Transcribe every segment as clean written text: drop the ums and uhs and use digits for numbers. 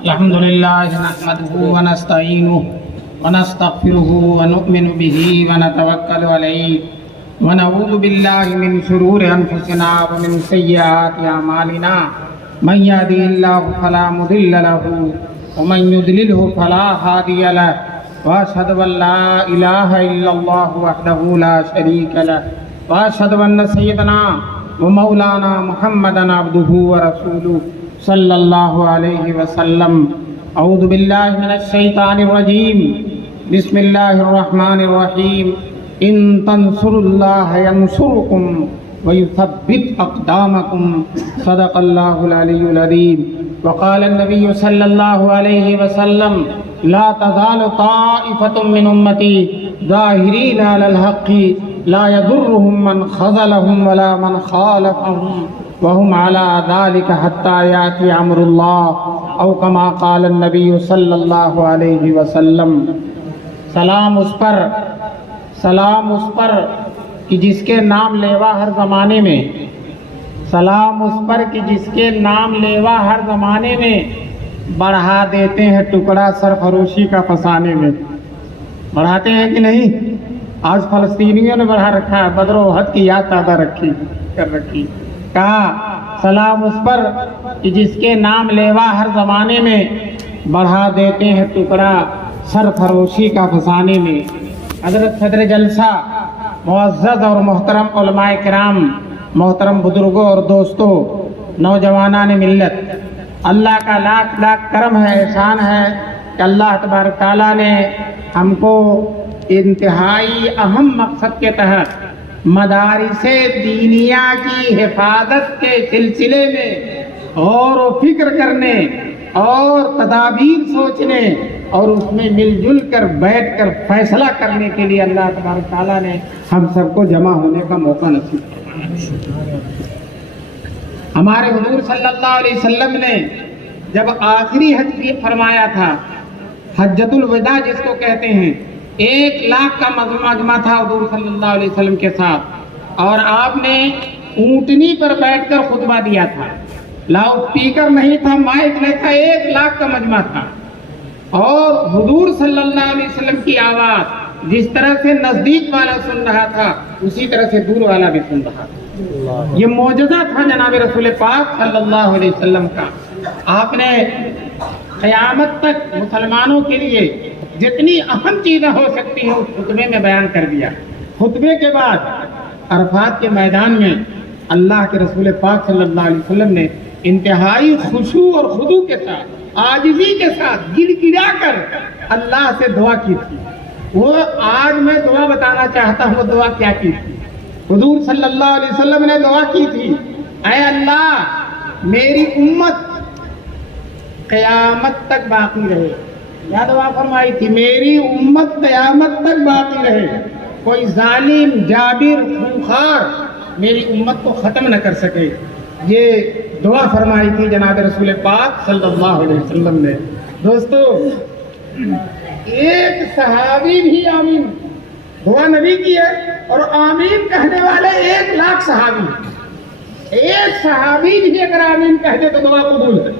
الحمد لله نحمده ونستعينه ونستغفره ونؤمن به ونتوكل عليه ونعوذ بالله من شرور أنفسنا ومن سيئات أعمالنا من يهده الله فلا مضل له ومن يضلله فلا هادي له وأشهد أن لا إله إلا الله وحده لا شريك له وأشهد أن سيدنا ومولانا محمدا عبده ورسوله صلی اللہ علیہ وسلم. اعوذ باللہ من الشیطان الرجیم. بسم اللہ الرحمن الرحیم. ان تنصروا اللہ ینصرکم ویثبت اقدامکم. صدق اللہ العلی العظیم. وقال النبی صلی اللہ علیہ وسلم لا تزال طائفة من امتی ظاہرین علی الحق لا يضرهم من خذلهم ولا من خالفهم وهم على ذلك حتى يأتي أمر الله أو كما قال النبي صلی اللہ علیہ وسلم. سلام اس پر کہ جس کے نام لیوا ہر زمانے میں، سلام اس پر کہ جس کے نام لیوا ہر زمانے میں بڑھا دیتے ہیں ٹکڑا سرفروشی کا فسانے میں. بڑھاتے ہیں کہ نہیں؟ آج فلسطینیوں نے بڑھا رکھا ہے، بدر و احد کی یاد تازہ کر رکھی. کہا سلام اس پر کہ جس کے نام لیوا ہر زمانے میں بڑھا دیتے ہیں ٹکڑا سرفروشی کا فسانے میں. حضرت صدر جلسہ، معزز اور محترم علماء کرام، محترم بزرگوں اور دوستوں، نوجوانان ملت، اللہ کا لاکھ لاکھ کرم ہے، احسان ہے کہ اللہ تبارک تعالیٰ نے ہم کو انتہائی اہم مقصد کے تحت مدارس دینیہ کی حفاظت کے سلسلے میں غور و فکر کرنے اور تدابیر سوچنے اور اس میں مل جل کر بیٹھ کر فیصلہ کرنے کے لیے اللہ تبارک تعالیٰ نے ہم سب کو جمع ہونے کا موقع نصیب کیا. ہمارے حضور صلی اللہ علیہ وسلم نے جب آخری حج فرمایا تھا، حجۃ الوداع جس کو کہتے ہیں، 1,00,000 کا مجمع تھا حضور صلی اللہ علیہ وسلم کے ساتھ، اور آپ نے اونٹنی پر بیٹھ کر خطبہ دیا تھا. لاؤڈ اسپیکر نہیں تھا، مائک نہیں تھا، 1,00,000 کا مجمع تھا. اور حضور صلی اللہ علیہ وسلم کی آواز جس طرح سے نزدیک والا سن رہا تھا اسی طرح سے دور والا بھی سن رہا تھا. یہ معجزہ تھا جناب رسول پاک صلی اللہ علیہ وسلم کا. آپ نے قیامت تک مسلمانوں کے لیے جتنی اہم چیزیں ہو سکتی ہیں اس خطبے میں بیان کر دیا. خطبے کے بعد عرفات کے میدان میں اللہ کے رسول پاک صلی اللہ علیہ وسلم نے انتہائی خشوع اور خضوع کے ساتھ، عاجزی کے ساتھ، گر گرا کر اللہ سے دعا کی تھی. وہ آج میں دعا بتانا چاہتا ہوں، وہ دعا کیا کی تھی. حضور صلی اللہ علیہ وسلم نے دعا کی تھی، اے اللہ میری امت قیامت تک باقی رہے. کیا دعا فرمائی تھی؟ میری امت قیامت تک باقی رہے، کوئی ظالم، جابر، خونخوار میری امت کو ختم نہ کر سکے. یہ دعا فرمائی تھی جناب رسول پاک صلی اللہ علیہ وسلم نے. دوستو، ایک صحابی بھی آمین دعا نبی کی ہے، اور آمین کہنے والے 1,00,000 صحابی. ایک صحابی بھی اگر آمین کہہ دے تو دعا قبول ہے،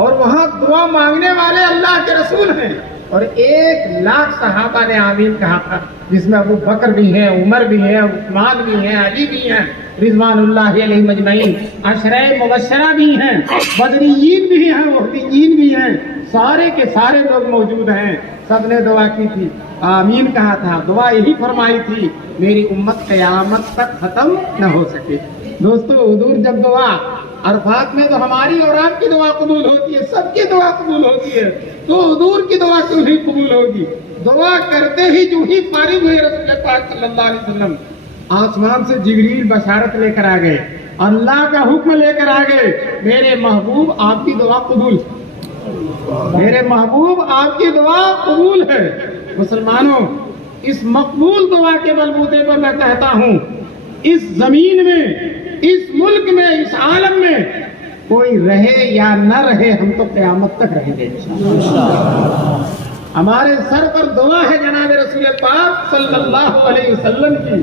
اور وہاں دعا مانگنے والے اللہ کے رسول ہیں. اور 1,00,000 صحابہ نے آمین کہا تھا، جس میں ابو بکر بھی ہیں، عمر بھی ہیں، عثمان بھی ہیں، علی بھی ہیں، رضوان اللہ علیہ مجمعین، عشرہ مبشرہ بھی ہیں، بدریین بھی ہیں، وحدیین بھی ہیں، سارے کے سارے لوگ موجود ہیں. سب نے دعا کی تھی، آمین کہا تھا. دعا یہی فرمائی تھی میری امت قیامت تک ختم نہ ہو سکے. دوستو، حضور جب دعا عرفات میں تو ہماری اور آپ کی دعا قبول ہوتی ہے، سب کی دعا قبول ہوتی ہے، تو حضور کی دعا کیوں نہیں قبول ہوگی؟ دعا کرتے ہی جو ہی فارغ ہوئے رسول پاک صلی اللہ علیہ وسلم، آسمان سے جبریل بشارت لے کر آ گئے، اللہ کا حکم لے کر آ گئے، میرے محبوب آپ کی دعا قبول، میرے محبوب آپ کی دعا قبول ہے. مسلمانوں، اس مقبول دعا کے بلبوتے پر میں کہتا ہوں، اس زمین میں، اس ملک میں، اس عالم میں کوئی رہے یا نہ رہے، ہم تو قیامت تک رہیں گے. ہمارے سر پر دعا ہے جناب رسول پاک صلی اللہ علیہ وسلم کی.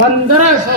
1500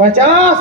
50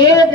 1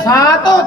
7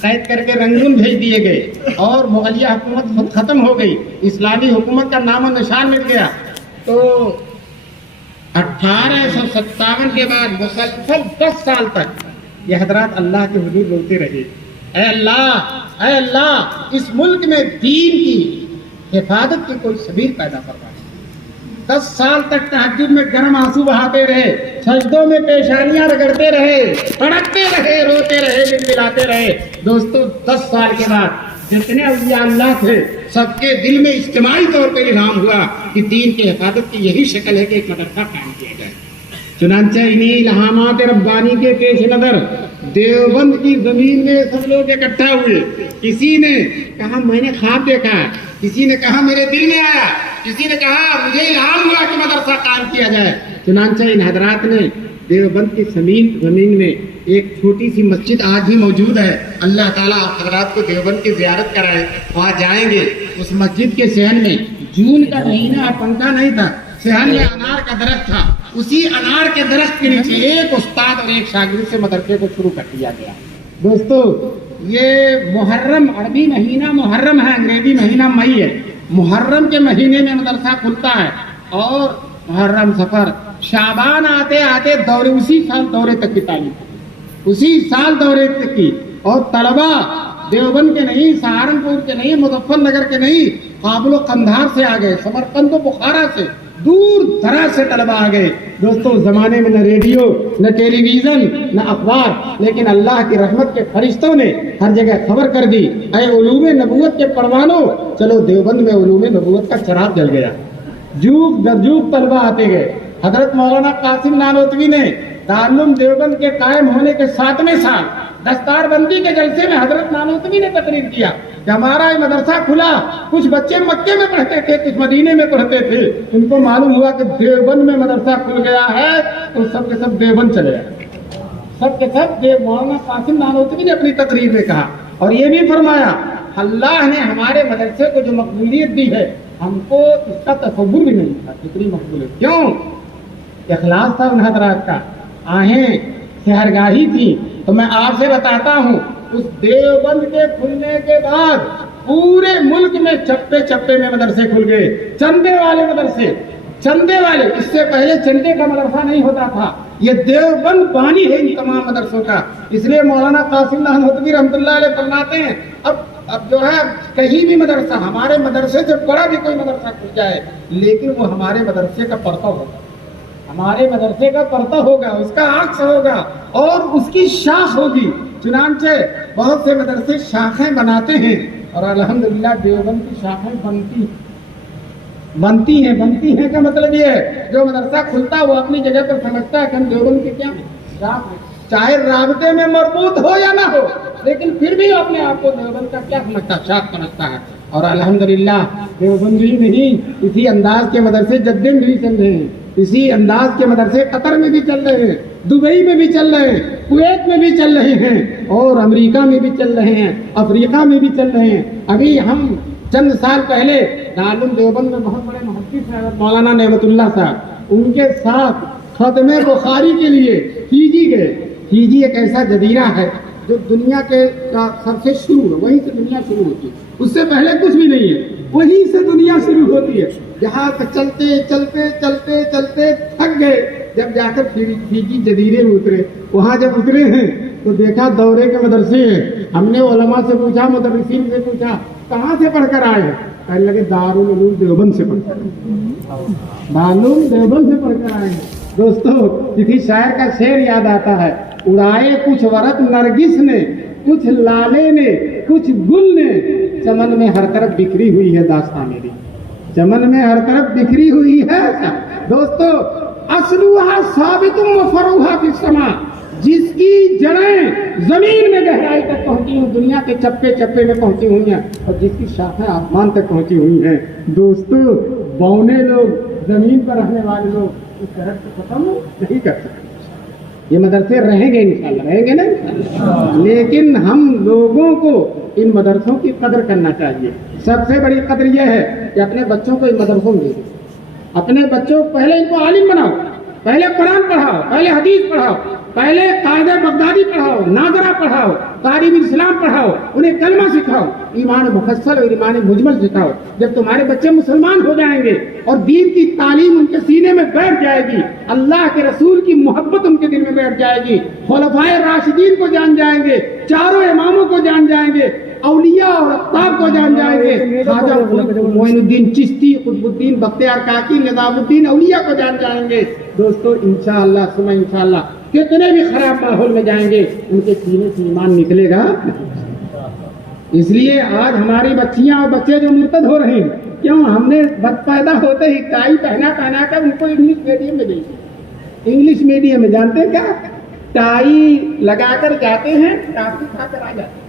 قید کر کے رنگون بھیج دیے گئے اور مغلیہ حکومت خود ختم ہو گئی، اسلامی حکومت کا نام و نشان مٹ گیا۔ تو 1857 کے بعد مسلسل 10 سال تک یہ حضرات اللہ کے حضور روتے رہے، اے اللہ اس ملک میں دین کی حفاظت کی کوئی سبیل پیدا فرما۔ 10 سال تک تہجد میں گرم آنسو بہاتے رہے، سجدوں میں پیشانیاں رگڑتے رہے، تڑپتے رہے، روتے رہے، ملاتے رہے۔ دوستو 10 سال کے بعد جتنے اولیاء اللہ تھے سب کے دل میں اجتماعی طور پر الہام ہوا کہ دین کی حفاظت کی یہی شکل ہے کہ ایک مدرسہ قائم کیا جائے۔ چنانچہ انہی الہامات ربانی کے پیش نظر دیوبند کی زمین میں سب لوگ اکٹھا ہوئے۔ کسی نے کہا میں نے خواب دیکھا، کسی نے کہا میرے دل میں آیا، کسی نے کہا مجھے الہام ہوا کہ مدرسہ قائم کیا جائے۔ چنانچہ ان حضرات نے دیوبند کی زمین میں ایک چھوٹی سی مسجد آج بھی موجود ہے۔ اللہ تعالیٰ آپ حضرات کو دیوبند کی زیارت کرائے، وہاں جائیں گے۔ اس مسجد کے صحن میں جون کا مہینہ پنکھا نہیں تھا، صحن میں انار کا درخت تھا، اسی انار کے درخت کے نیچے ایک استاد اور ایک شاگرد سے مدرسے کو شروع کر دیا گیا۔ دوستو یہ محرم، عربی مہینہ محرم ہے، انگریزی مہینہ مئی ہے۔ محرم کے مہینے میں مدرسہ کھلتا ہے اور محرم، سفر، شعبان آتے آتے دورے، اسی سال دورے تک کی تعلیم، اسی سال دورے تک کی۔ اور طلبا دیوبند کے نہیں، سہارنپور کے نہیں، مظفر نگر کے نہیں، کابل و قندھار سے آ گئے، سمرقند و بخارا سے، دور دراز سے طلبا آ گئے۔ دوستو اس زمانے میں نہ ریڈیو، نہ ٹیلی ویژن، نہ اخبار، لیکن اللہ کی رحمت کے فرشتوں نے ہر جگہ خبر کر دی، اے علوم نبوت کے پروانوں، چلو دیوبند میں علوم نبوت کا چراغ جل گیا۔ جوگ در جوگ طلبا آتے گئے۔ حضرت مولانا قاسم نانوتوی نے دارالعلوم دیوبند کے قائم ہونے کے 7ویں سال دستار بندی کے جلسے میں حضرت نانوتوی نے تقریر کیا کہ ہمارا یہ مدرسہ کھلا، کچھ بچے مکے میں پڑھتے تھے، کچھ مدینے میں پڑھتے تھے، ان کو معلوم ہوا کہ دیوبند میں مدرسہ کھل گیا ہے تو سب کے سب دیوبند چلے گئے، سب کے سب مولانا قاسم نانوتوی نے اپنی تقریر میں کہا اور یہ بھی فرمایا اللہ نے ہمارے مدرسے کو جو مقبولیت دی ہے ہم کو اس کا تصور بھی نہیں تھا کتنی مقبولیت۔ کیوں؟ اخلاص تھا ان حضرات کا، آہیں سحرگاہی تھی۔ تو میں آپ سے بتاتا ہوں اس دیوبند کے کھلنے کے بعد پورے ملک میں چپے چپے میں مدرسے کھل گئے، چندے والے مدرسے، چندے والے، اس سے پہلے چندے کا مدرسہ نہیں ہوتا تھا۔ یہ دیوبند بانی ہے ان تمام مدرسوں کا، اس لیے مولانا قاسم نانوتوی رحمۃ اللہ علیہ فرماتے ہیں اب جو ہے کہیں بھی مدرسہ، ہمارے مدرسے سے بڑا بھی کوئی مدرسہ کھل جائے لیکن وہ ہمارے مدرسے کا پرتو ہوگا، ہمارے مدرسے کا پرتو ہوگا، اس کا عکس ہوگا اور اس کی شاخ ہوگی۔ چنانچہ بہت سے مدرسے شاخیں بناتے ہیں اور الحمدللہ دیوبند کی شاخیں بنتی ہیں کا مطلب یہ ہے جو مدرسہ کھلتا وہ اپنی جگہ پر سمجھتا ہے کہ ہم دیوبند کے کیا شاخ ہیں، چاہے رابطے میں مربوط ہو یا نہ ہو لیکن پھر بھی اپنے آپ کو دیوبند کا کیا سمجھتا ہے، شاخ سمجھتا ہے۔ اور الحمدللہ دیوبند ہی نہیں، اسی انداز کے مدرسے جدے میں بھی چل رہے ہیں، اسی انداز کے مدرسے قطر میں بھی چل رہے ہیں، دبئی میں بھی چل رہے ہیں، کویت میں بھی چل رہے ہیں اور امریکہ میں بھی چل رہے ہیں، افریقہ میں بھی چل رہے ہیں۔ ابھی ہم چند سال پہلے دارالعلوم دیوبند میں بہت بڑے محدث ہیں مولانا نعمت اللہ صاحب، ان کے ساتھ ختم بخاری کے لیے فیجی گئے۔ فیجی ایک ایسا جزیرہ ہے جو دنیا کے سب سے شروع ہے، وہیں سے دنیا شروع ہوتی ہے، اس سے پہلے کچھ بھی نہیں ہے، وہیں سے دنیا شروع ہوتی ہے۔ جہاں چلتے چلتے چلتے چلتے تھک گئے، جب جا کر فیجی جزیرے میں اترے، وہاں جب اترے ہیں تو دیکھا دورے کے مدرسے ہیں۔ ہم نے علماء سے پوچھا، مدرسین سے پوچھا کہاں سے پڑھ کر آئے ہیں؟ کہنے لگے دارالعلوم دیوبند سے پڑھ کر، دارالعلوم دیوبند سے پڑھ کر آئے ہیں۔ دوستو کسی شاعر کا شعر یاد آتا ہے، اڑائے کچھ ورق نرگس نے، کچھ لالے نے، کچھ گل نے، چمن میں ہر طرف بکھری ہوئی ہے داستان میری، چمن میں ہر طرف بکھری ہوئی ہے۔ دوستو اصلها ثابت و فروعها فی السماء، جس کی جڑیں زمین میں گہرائی تک پہنچی ہیں، دنیا کے چپے چپے میں پہنچی ہوئی ہیں اور جس کی شاخیں آسمان تک پہنچی ہوئی ہیں۔ دوستو بونے لوگ، زمین پر رہنے والے لوگ اس درخت کو ختم نہیں کر سکتے۔ یہ مدرسے رہیں گے انشاءاللہ، رہیں گے نا، لیکن ہم لوگوں کو ان مدرسوں کی قدر کرنا چاہیے۔ سب سے بڑی قدر یہ ہے کہ اپنے بچوں کو ان مدرسوں میں دے، اپنے بچوں پہلے ان کو عالم بناؤ، پہلے قرآن پڑھاؤ، پہلے حدیث پڑھاؤ، پہلے قائد بغدادی پڑھاؤ، ناظرہ پڑھاؤ، تعلیم اسلام پڑھاؤ، انہیں کلمہ سکھاؤ، ایمان مفصل اور ایمان مجمل سکھاؤ۔ جب تمہارے بچے مسلمان ہو جائیں گے اور دین کی تعلیم ان کے سینے میں بیٹھ جائے گی، اللہ کے رسول کی محبت ان کے دل میں بیٹھ جائے گی، خلفائے راشدین کو جان جائیں گے، چاروں اماموں کو جان جائیں گے، اولیاء اور اقطاب کو جان جائیں گے، خواجہ معین الدین چشتی، قطب الدین بختیار کاکی، نظام الدین اولیاء کو جان جائیں گے۔ دوستو انشاءاللہ ثم انشاءاللہ کتنے بھی خراب ماحول میں جائیں گے ان کے سینے سے ایمان نکلے گا۔ اس لیے آج ہماری بچیاں اور بچے جو مرتد ہو رہے ہیں، کیوں؟ ہم نے پیدا ہوتے ہی ٹائی پہنا کر ان کو انگلش میڈیم میں بھیجا۔ انگلش میڈیم میں جانتے ہیں کیا؟ ٹائی لگا کر جاتے ہیں، ٹافی کھا کر آ جاتے ہیں،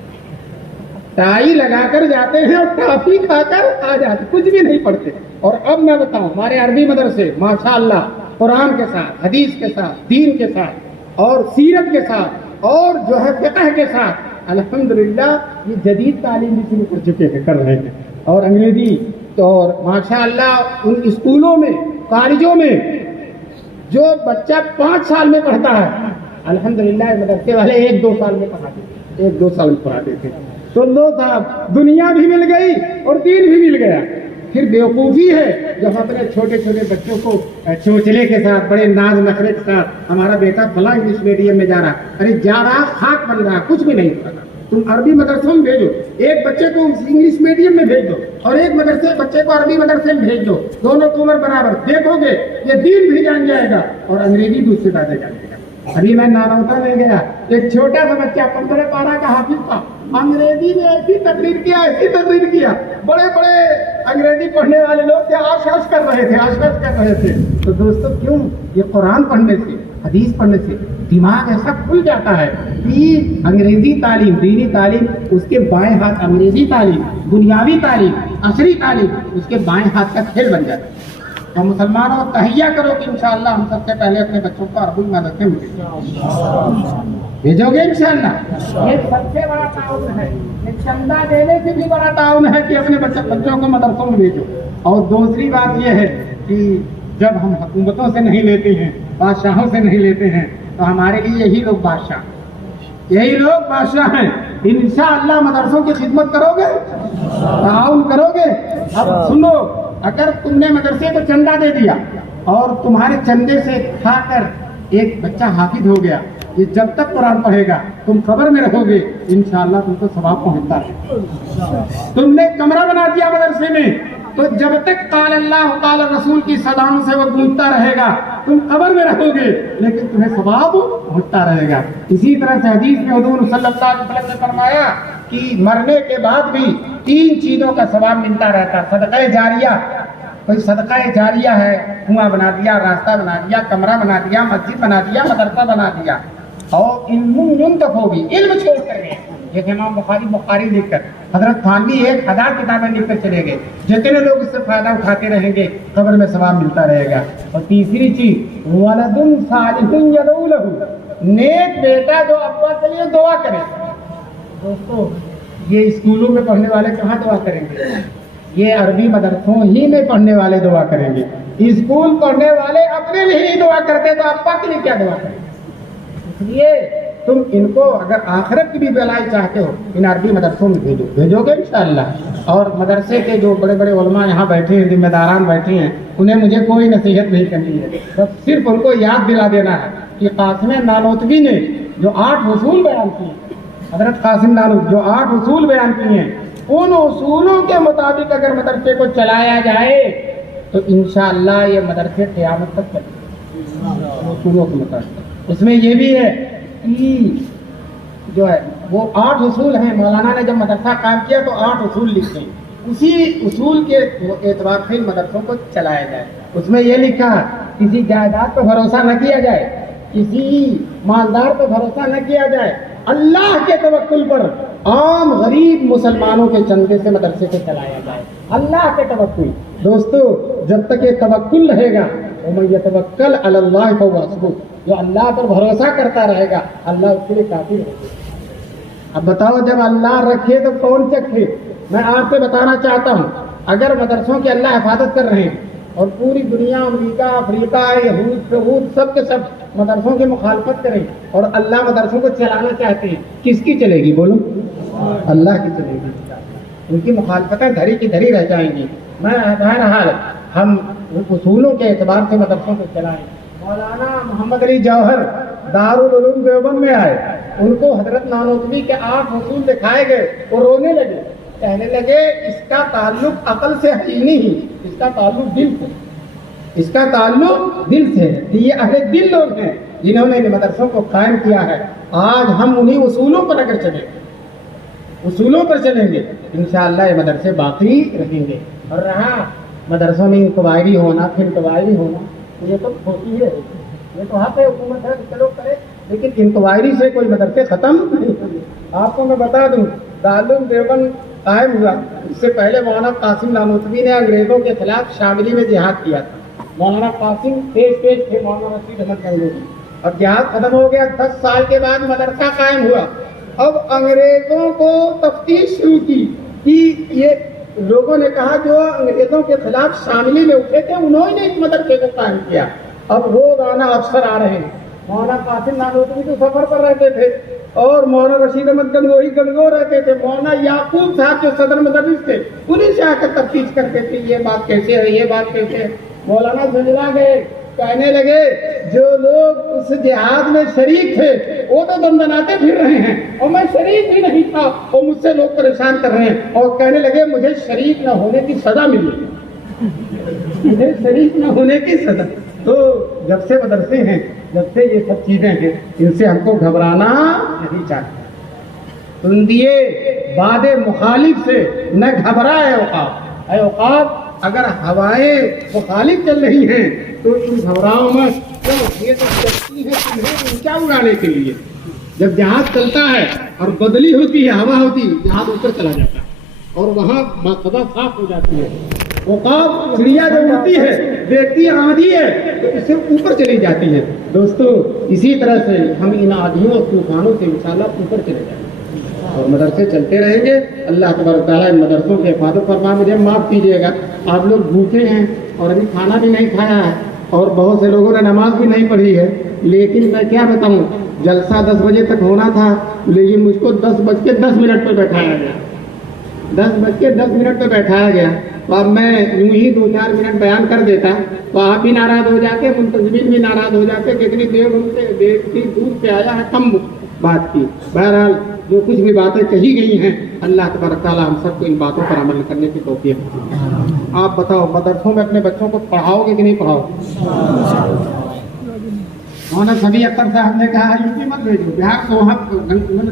ٹائی لگا کر جاتے ہیں اور ٹافی کھا کر آ جاتے، کچھ بھی نہیں پڑھتے۔ اور اب میں بتاؤں، ہمارے عربی مدرسے ماشاءاللہ قرآن کے ساتھ، حدیث کے ساتھ، دین کے ساتھ اور سیرت کے ساتھ اور جو ہے فقہ کے ساتھ الحمدللہ یہ جدید تعلیم بھی شروع کر چکے ہیں، کر رہے ہیں، اور انگریزی اور ماشاءاللہ ان اسکولوں میں، کالجوں میں جو بچہ 5 سال میں پڑھتا ہے الحمدللہ مدرسے والے 1-2 سال میں پڑھاتے تھے، 1-2 سال میں پڑھاتے تھے۔ تو لو صاحب دنیا بھی مل گئی اور دین بھی مل گیا۔ پھر بیوقوفی ہے جب اپنے چھوٹے چھوٹے بچوں کو چوچلے کے ساتھ، بڑے ناز نخرے کے ساتھ، ہمارا بیٹا فلاں انگلش میڈیم میں جا رہا، ارے جا رہا خاک بن رہا، کچھ بھی نہیں ہو رہا۔ تم عربی مدرسوں میں بھیجو، ایک بچے کو انگلش میڈیم میں بھیج دو اور ایک بچے کو عربی مدرسے میں بھیج دو، دونوں کی عمر برابر، دیکھو گے یہ دین بھی جان جائے گا اور انگریزی بھی اس سے زیادہ جان جائے گا۔ ابھی میں نانوتا میں گیا، ایک چھوٹا سا بچہ 15 پارہ کا حافظ تھا، انگریزی میں ایسی تقریر کیا، بڑے بڑے انگریزی پڑھنے والے لوگ آش کر رہے تھے۔ تو دوستو کیوں؟ یہ قرآن پڑھنے سے، حدیث پڑھنے سے دماغ ایسا کھل جاتا ہے کہ انگریزی تعلیم، دینی تعلیم اس کے بائیں ہاتھ، انگریزی تعلیم، دنیاوی تعلیم، عصری تعلیم اس کے بائیں ہاتھ کا کھیل بن جاتا ہے۔ تو مسلمانوں تہیہ کرو کہ انشاءاللہ ہم سب سے پہلے اپنے بچوں کو عربی مدرسے میں بھیجو گے انشاءاللہ۔ یہ سب سے بڑا تعاون ہے، یہ چندہ دینے سے بھی بڑا تعاون ہے کہ اپنے بچوں کو مدرسوں میں بھیجو۔ اور دوسری بات یہ ہے کہ جب ہم حکومتوں سے نہیں لیتے ہیں، بادشاہوں سے نہیں لیتے ہیں، تو ہمارے لیے یہی لوگ بادشاہ ہیں۔ انشاءاللہ مدرسوں کی خدمت کرو گے، تعاون کرو گے۔ اب سنو، اگر تم نے مدرسے کو چندہ دے دیا اور تمہارے چندے سے کھا کر ایک بچہ حافظ ہو گیا، یہ جب تک قرآن پڑھے گا تم خبر میں رہو گے، انشاءاللہ تم کو ثواب پہنچتا ہے۔ تم نے کمرہ بنا دیا مدرسے میں، تو جب تک قال اللہ قال رسول کی صداؤں سے وہ گونجتا رہے گا تم خبر میں رہو گے، لیکن تمہیں ثواب پہنچتا رہے گا۔ اسی طرح سے حدیث میں حضور صلی اللہ علیہ وسلم نے فرمایا کہ مرنے کے بعد بھی 3 چیزوں کا ثواب ملتا رہتا، صدقہ جاریہ، کوئی صدقہ جاریہ ہے، کنواں بنا دیا، راستہ بنا دیا، کمرہ بنا دیا، مسجد بنا دیا، مدرسہ بنا دیا، اور علم ينتفع بھی، علم چھوڑ کر گئے، جیسے امام بخاری لکھ کر، حضرت تھانوی 1000 کتابیں لکھ کر چلے گئے، جتنے لوگ اس سے فائدہ اٹھاتے رہیں گے قبر میں ثواب ملتا رہے گا۔ اور تیسری چیز ولد صالح يدعو له، نیک بیٹا جو ابا کے لیے دعا کرے۔ دوستو یہ اسکولوں میں پڑھنے والے کہاں دعا کریں گے؟ یہ عربی مدرسوں ہی میں پڑھنے والے دعا کریں گے۔ اسکول پڑھنے والے اپنے لیے ہی دعا کرتے تو ابا کے لیے کیا دعا کریں گے؟ اس لیے تم ان کو اگر آخرت کی بھی بلائی چاہتے ہو ان عربی مدرسوں میں بھیجو گے انشاءاللہ۔ اور مدرسے کے جو بڑے بڑے علماء یہاں بیٹھے ہیں، ذمہ داران بیٹھے ہیں، انہیں مجھے کوئی نصیحت نہیں کرنی ہے، بس صرف ان کو یاد دلا دینا ہے کہ قاسم نانوتوی نے جو 8 اصول بیان کیے، حضرت قاسم نانوتوی جو 8 اصول بیان کیے ہیں، ان اصولوں کے مطابق اگر مدرسے کو چلایا جائے تو انشاءاللہ یہ مدرسے قیامت تک چلے گا۔ اصولوں کے مطابق اس میں یہ بھی ہے کہ جو ہے وہ 8 اصول ہیں، مولانا نے جب مدرسہ قائم کیا تو 8 اصول لکھے، اسی اصول کے اعتبار سے مدرسوں کو چلایا جائے۔ اس میں یہ لکھا کسی جائیداد پر بھروسہ نہ کیا جائے، کسی مالدار پر بھروسہ نہ کیا جائے، اللہ کے توکل پر عام غریب مسلمانوں کے چندے سے مدرسے کو چلایا جائے، اللہ کے توکل۔ دوستو جب تک یہ توکل رہے گا، وَمَن يَتَوَكَّلْ عَلَى اللَّهِ فَهُوَ حَسْبُهُ، جو اللہ پر بھروسہ کرتا رہے گا اللہ اس کے لیے کافی رہے گا۔ اب بتاؤ جب اللہ رکھے تو کون چکھے؟ میں آپ سے بتانا چاہتا ہوں، اگر مدرسوں کی اللہ حفاظت کر رہے ہیں، اور پوری دنیا امریکہ افریقہ یہود فہود سب کے سب مدرسوں کی مخالفت کریں اور اللہ مدرسوں کو چلانا چاہتے ہیں، کس کی چلے گی بولو؟ اللہ کی چلے گی. ان کی مخالفتیں دھری کی دھری رہ جائیں گی. میں بہرحال ہم اصولوں کے اعتبار سے مدرسوں کو چلائیں. مولانا محمد علی جوہر دارالعلوم دیوبند میں آئے، ان کو حضرت نانوتوی کے 8 اصول دکھائے گئے، وہ رونے لگے، کہنے لگے اس کا تعلق عقل سے ہے ہی نہیں، اس کا تعلق دل سے، اس کا تعلق دل سے ہے. یہ اہل دل لوگ ہیں جنہوں نے ان مدرسوں کو قائم کیا ہے. آج ہم انہی اصولوں پر اگر چلیں، اصولوں پر چلیں گے، انشاءاللہ یہ مدرسے باقی رہیں گے. اور رہا مدرسوں میں انکوائری ہونا، پھر انکوائری ہونا، یہ تو ہوتی ہے، یہ تو حق ہے حکومت ہے چلو کرے، لیکن انکوائری سے کوئی مدرسے ختم نہیں ہوگی. آپ کو میں بتا دوں دارالعلوم دیوبند قائم ہوا اس سے پہلے مولانا قاسم نانوتوی نے انگریزوں کے خلاف شاملی میں جہاد کیا تھا. مولانا قاسم تیز تھے، مولانا رشید احمد گنگوہی. اب جہاد ختم ہو گیا، 10 سال کے بعد مدرسہ قائم ہوا. اب انگریزوں کو تفتیش شروع کی کہ یہ لوگوں نے کہا جو انگریزوں کے خلاف شاملی میں اٹھے تھے انہوں نے اس مدرسے کو قائم کیا. اب روزانہ افسر آ رہے ہیں. مولانا قاسم نانوتوی تو سفر پر رہتے تھے اور مولانا رشید احمد گنگوہی گنگو رہتے تھے. مولانا یعقوب صاحب جو صدر مدرس تھے انہیں سے آ کر تفتیش کرتے تھے یہ بات کیسے ہے، یہ بات کیسے ہے. مولانا زنجلا گئے، کہنے لگے جو لوگ اس جہاد میں شریک تھے وہ تو دندناتے پھر رہے ہیں اور میں شریک بھی نہیں تھا اور مجھ سے لوگ پریشان کر رہے ہیں. اور کہنے لگے مجھے شریک نہ ہونے کی سزا ملی، مجھے شریک نہ ہونے کی سزا. تو جب سے مدرسے ہیں، جب سے یہ سب چیزیں ہیں، ان سے ہم کو گھبرانا نہیں چاہیے. سندیے باد مخالف سے نہ گھبرائے اوقاف. اے اوقاف اگر ہوائیں مخالف چل رہی ہیں تو تم گھبراؤ مت، یہ تو چلتی ہے تمہیں اونچا اڑانے کے لیے. جب جہاز چلتا ہے اور بدلی ہوتی ہے، ہوا ہوتی ہے، جہاز اوپر چلا جاتا ہے اور وہاں فضا صاف ہو جاتی ہے. اوقاف چڑیا جو اڑتی ہے دیکھتی آندھی ہے تو اس سے اوپر چلی جاتی ہے. دوستو اسی طرح سے ہم ان آندھیوں اور طوفانوں سے انشاءاللہ اوپر چلے جائیں گے اور مدرسے چلتے رہیں گے. اللہ تبارک تعالیٰ ان مدرسوں کے حفاظت فرما. مجھے معاف کیجیے گا، آپ لوگ بھوکے ہیں اور ابھی کھانا بھی نہیں کھایا ہے اور بہت سے لوگوں نے نماز بھی نہیں پڑھی ہے. لیکن میں کیا بتاؤں، جلسہ 10 بجے تک ہونا تھا لیکن مجھ کو 10:10 پہ بیٹھایا گیا. 10:10 پہ بیٹھایا گیا. تو اب میں یوں ہی 2-4 منٹ بیان کر دیتا تو آپ بھی ناراض ہو جاتے، منتظمین بھی ناراض ہو جاتے کہ اتنی دیر دور سے آیا ہے، کم بات کی. بہرحال جو کچھ بھی باتیں کہی گئی ہیں اللہ تبارک تعالیٰ ہم سب کو ان باتوں پر عمل کرنے کی توفیق دے. آپ بتاؤ مدرسوں میں اپنے بچوں کو پڑھاؤ گے کہ نہیں پڑھاؤ؟ مولانا سبی اختر صاحب نے کہا یوپی مت بھیجو، بہار سے وہاں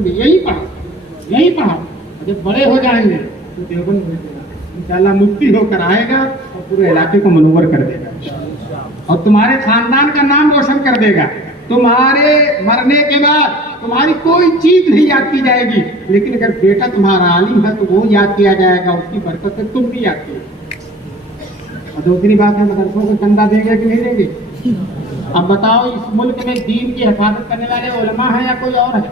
یہی پڑھاؤ. جب بڑے ہو جائیں گے تو دیوبند بھیجو، انشاءاللہ مفتی ہو کر آئے گا اور پورے علاقے کو منور کر دے گا اور تمہارے خاندان کا نام روشن کر دے گا. تمہارے مرنے کے بعد تمہاری کوئی چیز نہیں یاد کی جائے گی، لیکن اگر بیٹا تمہارا عالم ہے تو وہ یاد کیا جائے گا، اس کی برکت سے تم بھی یاد کیے. اور دوسری بات ہے مدرسوں کو چندہ دیں گے کہ نہیں دیں گے؟ اب بتاؤ اس ملک میں دین کی حفاظت کرنے والے علماء ہیں یا کوئی اور ہے؟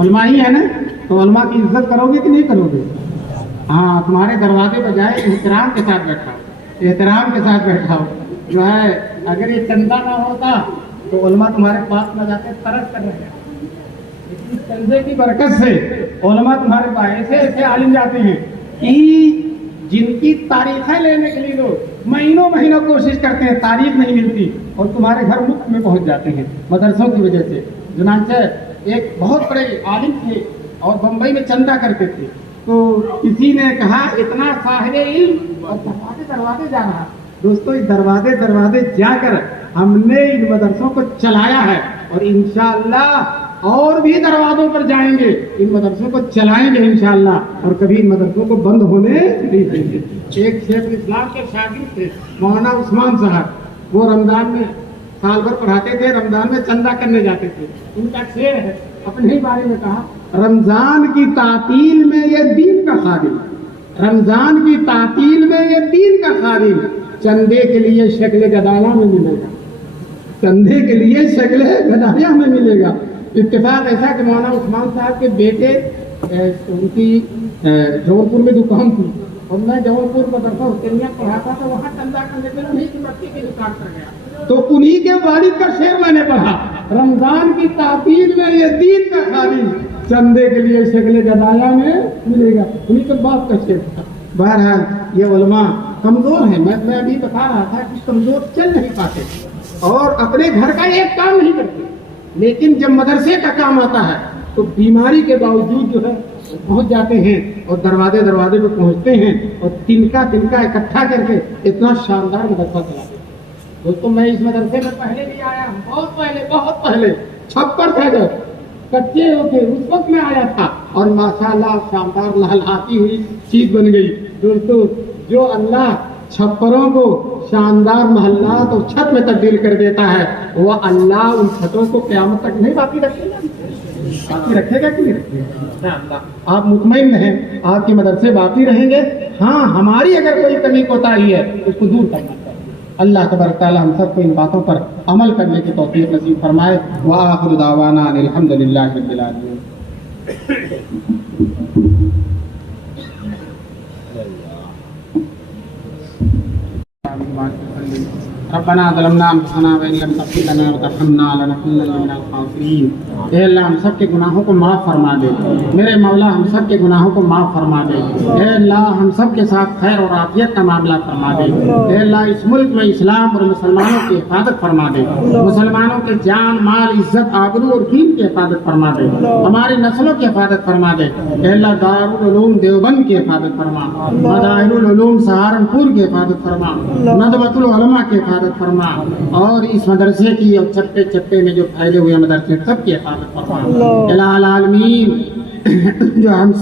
علماء ہی ہے نا. تو علماء کی عزت کرو گے کہ نہیں کرو گے؟ ہاں، تمہارے دروازے بجائے احترام کے ساتھ بیٹھا ہو، احترام کے ساتھ بیٹھا ہو. جو ہے اگر یہ چندہ نہ ہوتا تو علماء تمہارے پاس نہ جاتے، ترس کر رہے. لیکن چندے کی برکت سے علماء تمہارے پاس ایسے عالم جاتے ہیں کہ جن کی تاریخیں لینے کے لیے لوگ مہینوں کوشش کرتے ہیں، تاریخ نہیں ملتی اور تمہارے گھر مفت میں پہنچ جاتے ہیں مدرسوں کی وجہ سے. چنانچہ ایک بہت بڑے عالم تھے اور بمبئی میں چندہ کرتے تھے. تو کسی نے کہا اتنا صاحب علم اور دروازے جا رہا. دوستو اس دروازے جا کر ہم نے ان مدرسوں کو چلایا ہے اور انشاءاللہ اور بھی دروازوں پر جائیں گے، ان مدرسوں کو چلائیں گے انشاءاللہ اور کبھی ان مدرسوں کو بند ہونے نہیں دیں گے. ایک شیخ الاسلام کے شاگرد تھے مولانا عثمان صاحب، وہ رمضان میں سال بھر پڑھاتے تھے، رمضان میں چندہ کرنے جاتے تھے. ان کا شعر ہے، اپنے ہی بارے میں کہا، رمضان کی تعطیل میں یہ دین کا خادم، رمضان کی تعطیل میں یہ دین کا خادم، چندے کے لیے شکل گدایا میں ملے گا، چندے کے لیے شکل گدایا میں ملے گا. اتفاق ایسا کہ مولانا عثمان صاحب کے بیٹے ان کی جون پور میں دکان تھی اور میں جبلپور مدرسہ حسینیہ پڑھاتا تھا، وہاں چندہ کرنے کے لیے کی بچی کی دکان کر گیا، تو انہی کے والد کا شعر میں نے پڑھا، رمضان کی تعطیل میں یہ دین کا خالی چندے کے لیے شکل گدایا میں ملے گا، انہی کے باپ کا شعر تھا۔ بہرحال یہ علماء کمزور ہیں، میں ابھی بتا رہا تھا کہ کمزور چل نہیں پاتے اور اپنے گھر کا ایک کام نہیں کرتے، لیکن جب مدرسے کا کام آتا ہے تو بیماری کے باوجود جو ہے پہنچ جاتے ہیں اور دروازے پہ پہنچتے ہیں اور تنکا اکٹھا کر کے اتنا شاندار مدرسہ چلاتے ہیں۔ دوستوں میں اس مدرسے میں پہلے بھی آیا ہوں، بہت پہلے چھپر تھا جب کچے ہوتے اس وقت میں آیا تھا اور ماشاءاللہ شاندار لہلہاتی ہوئی چیز بن گئی۔ دوستوں جو اللہ چھپروں کو شاندار محلات اور چھت میں تبدیل کر دیتا ہے، وہ اللہ ان چھتوں کو قیامت تک نہیں باقی رکھے گا، باقی رکھے گا کہ نہیں رکھے گا؟ آپ مطمئن رہیں آپ کے مدرسے باقی رہیں گے۔ ہاں ہماری اگر کوئی کمی کوتاہی ہے اس کو دور کرنا چاہیے۔ اللہ تبارک تعالی ہم سب کو ان باتوں پر عمل کرنے کی توفیق نصیب فرمائے۔ وآخر دعوانا ان الحمدللہ رب العالمین۔ ربنا ظلمنا انفسنا وان لم تغفر لنا وترحمنا لنكونن من الخاسرین۔ اے اللہ ہم سب کے گناہوں کو معاف فرما دے، میرے مولا ہم سب کے گناہوں کو معاف فرما دے۔ اے اللہ ہم سب کے ساتھ خیر اور عافیت کا معاملہ فرما دے۔ اے اللہ اس ملک میں اسلام اور مسلمانوں کی حفاظت فرما دے، مسلمانوں کے جان مال عزت آبرو اور دین کی حفاظت فرما دے، ہماری نسلوں کی حفاظت فرما دے۔ اے اللہ دارالعلوم دیوبند کی حفاظت فرما، مظاہر العلوم سہارنپور کی حفاظت فرما، ندوۃ العلماء کی حفاظت فرما، اور اس مدرسے کی اور چپے چپے میں جو پھیلے ہوئے مدرسے سب کی حفاظت فرما۔ الہ العالمین جو ہم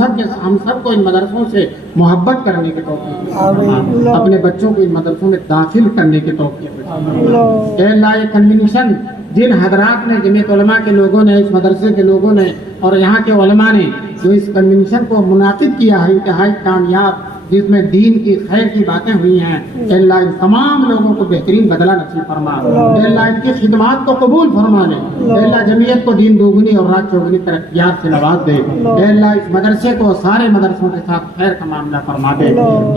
سب کو ان مدرسوں سے محبت کرنے کے توفیق فرما، اپنے بچوں کو ان مدرسوں میں داخل کرنے کے توفیق فرما۔ اے اللہ یہ کنونشن جن حضرات نے، جمعیت علماء کے لوگوں نے، اس مدرسے کے لوگوں نے اور یہاں کے علماء نے جو اس کنونشن کو منعقد کیا ہے، انتہائی کامیاب، جس میں دین کی خیر کی باتیں ہوئی ہیں، اے اللہ ان تمام لوگوں کو بہترین بدلہ نصیب فرما۔ اے اللہ ان کی خدمات کو قبول فرما لے۔ اے اللہ جمعیت کو دین دوگنی اور رات چوگنی ترقیات سے نواز دے۔ اے اللہ اس مدرسے کو سارے مدرسوں کے ساتھ خیر کا معاملہ فرما دے۔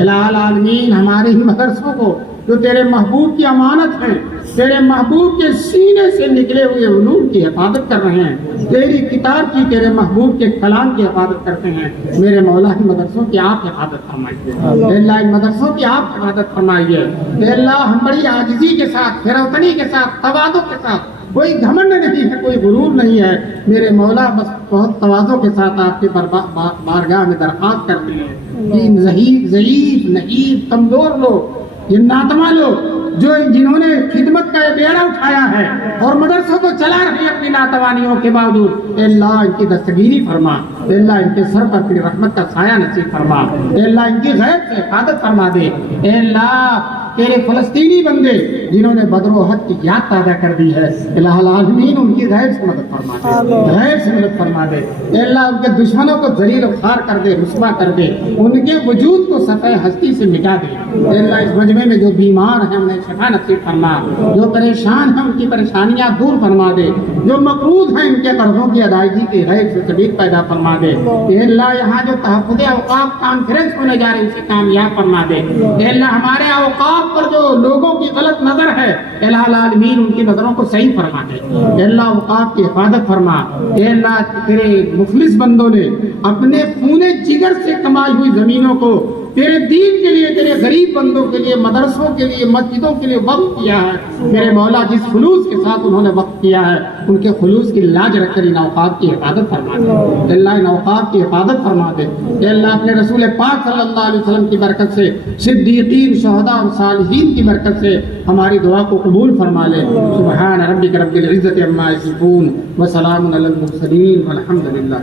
الہ العالمین ہمارے ہی مدرسوں کو جو تیرے محبوب کی امانت ہیں، تیرے محبوب کے سینے سے نکلے ہوئے علوم کی حفاظت کر رہے ہیں، تیری کتاب کی، تیرے محبوب کے کلام کی حفاظت کرتے ہیں، میرے مولا ان مدرسوں کی آپ حفاظت فرمائیے۔ اے اللہ ان مدرسوں کی آپ حفاظت فرمائیے۔ اے اللہ ہم بڑی عاجزی کے ساتھ، فروتنی کے ساتھ، تواضع کے ساتھ، کوئی گھمنڈ نہیں ہے، کوئی غرور نہیں ہے، میرے مولا بس بہت تواضع کے ساتھ آپ کے بارگاہ میں درخواست کرتے ہیں کہ ان ضعیف نحیف کمزور لوگ، یہ ناتما لوگ جنہوں نے خدمت کا یہ بیڑا اٹھایا ہے اور مدرسوں کو چلا رہے ہیں اپنی ناتوانیوں کے باوجود، اے اللہ ان کی دستگیری فرما۔ اے اللہ ان کے سر پر تیری رحمت کا سایہ نصیب فرما۔ اے اللہ ان کی غیب سے حفاظت فرما دے۔ اے اللہ تیرے فلسطینی بندے جنہوں نے بدر و احد کی یاد تازہ کر دی ہے، الہ العالمین ان کی غیب سے مدد فرما دے، غیب سے مدد فرما دے۔ اے اللہ ان کے دشمنوں کو ذلیل و خوار کر دے، رسوا کر دے، ان کے وجود کو سطح ہستی سے مٹا دے۔ اے اللہ اس مجمع میں جو بیمار ہیں انہیں شفا نصیب فرما، جو پریشان ہیں ان کی پریشانیاں دور فرما دے، جو مقروض ہیں ان کے قرضوں کی ادائیگی کی غیب سے سبیل پیدا فرما دے۔ اے اللہ یہاں جو تحفظ اوقاف کانفرنس ہونے جا رہی ہے اسے کامیاب فرما دے۔ اے اللہ ہمارے اوقاف پر جو لوگوں کی غلط نظر ہے، الہ العالمین ان کی نظروں کو صحیح فرما دے۔ اے اللہ اوقاف کی حفاظت فرما۔ اے اللہ تیرے مخلص بندوں نے اپنے خون جگر سے کمائی ہوئی زمینوں کو تیرے دین کے لیے، تیرے غریب بندوں کے لیے، مدرسوں کے لیے، مسجدوں کے لیے وقف کیا ہے، میرے مولا جس خلوص کے ساتھ انہوں نے وقف کیا ہے ان کے خلوص کی لاج رکھ کر ان اوقاف کی حفاظت فرما دے۔ اے اللہ ان اوقاف کی حفاظت فرما دے۔ اے اللہ اپنے رسول پاک صلی اللہ علیہ وسلم کی برکت سے، صدیقین، شہداء اور صالحین کی برکت سے ہماری دعا کو قبول فرما لے۔ سبحان ربک رب العزت عما یصفون وسلام علی المرسلین والحمد للہ۔